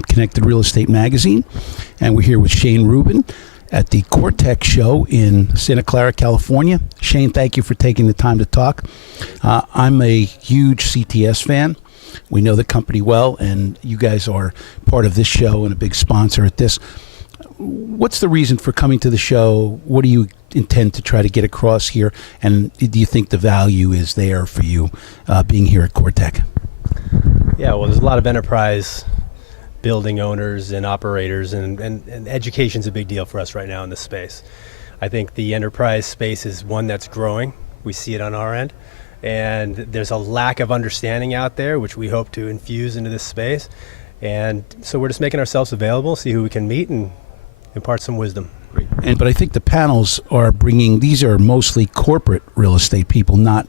from Connected Real Estate Magazine, and we're here with Shane Rubin at the Coretech show in Santa Clara, California. Shane, thank you for taking the time to talk. I'm a huge CTS fan. We know the company well, and you guys are part of this show and a big sponsor at this. What's the reason for coming to the show? What do you intend to try to get across here? And do you think the value is there for you being here at Coretech? Yeah, well, there's a lot of enterprise building owners and operators, and education's a big deal for us right now in this space. I think the enterprise space is one that's growing. We see it on our end. And there's a lack of understanding out there, which we hope to infuse into this space. And so we're just making ourselves available, see who we can meet and impart some wisdom. But I think the panels are these are mostly corporate real estate people, not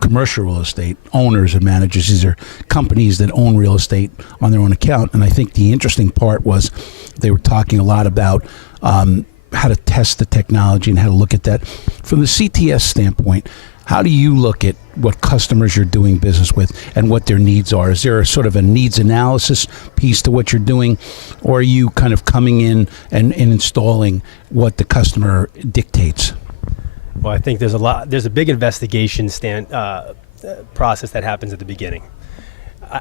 commercial real estate owners and managers. These are companies that own real estate on their own account. And I think the interesting part was they were talking a lot about how to test the technology and how to look at that. From the CTS standpoint, how do you look at what customers you're doing business with and what their needs are? Is there a sort of a needs analysis piece to what you're doing, or are you kind of coming in and installing what the customer dictates? Well, I think there's a big investigation process that happens at the beginning.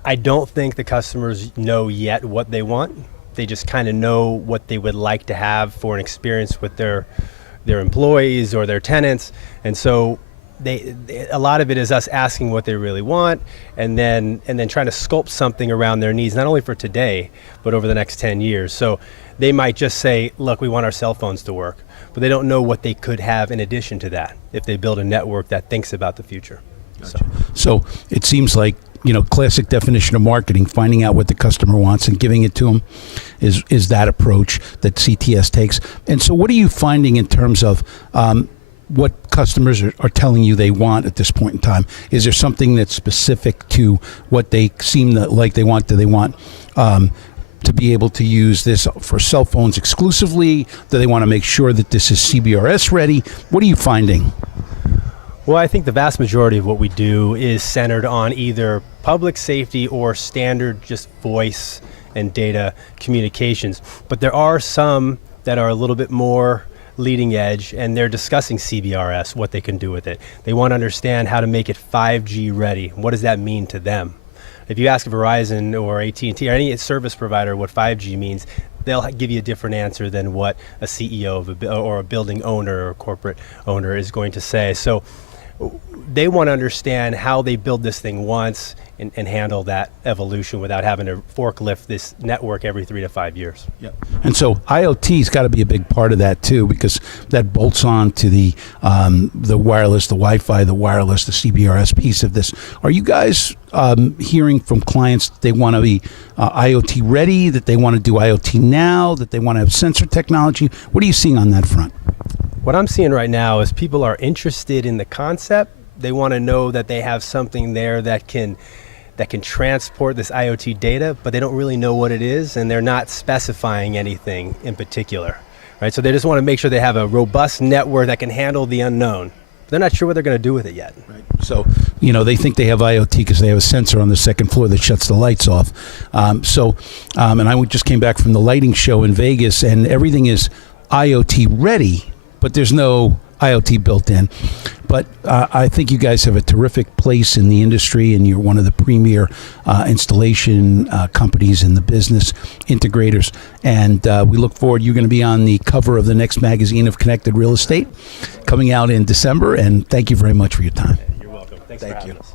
I don't think the customers know yet what they want. They just kind of know what they would like to have for an experience with their employees or their tenants, and so a lot of it is us asking what they really want, and then trying to sculpt something around their needs, not only for today, but over the next 10 years. So they might just say, look, we want our cell phones to work, but they don't know what they could have in addition to that if they build a network that thinks about the future. Gotcha. So it seems like, classic definition of marketing, finding out what the customer wants and giving it to them is that approach that CTS takes. And so what are you finding in terms of what customers are telling you they want at this point in time? Is there something that's specific to what they seem like they want? Do they want to be able to use this for cell phones exclusively? Do they want to make sure that this is CBRS ready? What are you finding? Well, I think the vast majority of what we do is centered on either public safety or standard just voice and data communications. But there are some that are a little bit more leading edge, and they're discussing CBRS, what they can do with it. They want to understand how to make it 5G ready. What does that mean to them? If you ask Verizon or AT&T or any service provider what 5G means, they'll give you a different answer than what a CEO or a building owner or corporate owner is going to say. So they want to understand how they build this thing once and handle that evolution without having to forklift this network every 3 to 5 years. Yep. And so IoT's got to be a big part of that too, because that bolts on to the wireless, the Wi-Fi, the wireless, the CBRS piece of this. Are you guys hearing from clients that they want to be IoT ready, that they want to do IoT now, that they want to have sensor technology? What are you seeing on that front? What I'm seeing right now is people are interested in the concept. They want to know that they have something there that can transport this IoT data, but they don't really know what it is, and they're not specifying anything in particular, right? So they just want to make sure they have a robust network that can handle the unknown. They're not sure what they're going to do with it yet. Right. So, they think they have IoT because they have a sensor on the second floor that shuts the lights off. And I just came back from the lighting show in Vegas, and everything is IoT ready, but there's no IoT built in. But I think you guys have a terrific place in the industry, and you're one of the premier installation companies in the business, integrators. And we look forward. You're going to be on the cover of the next magazine of Connected Real Estate coming out in December. And thank you very much for your time. You're welcome. Thanks for having us.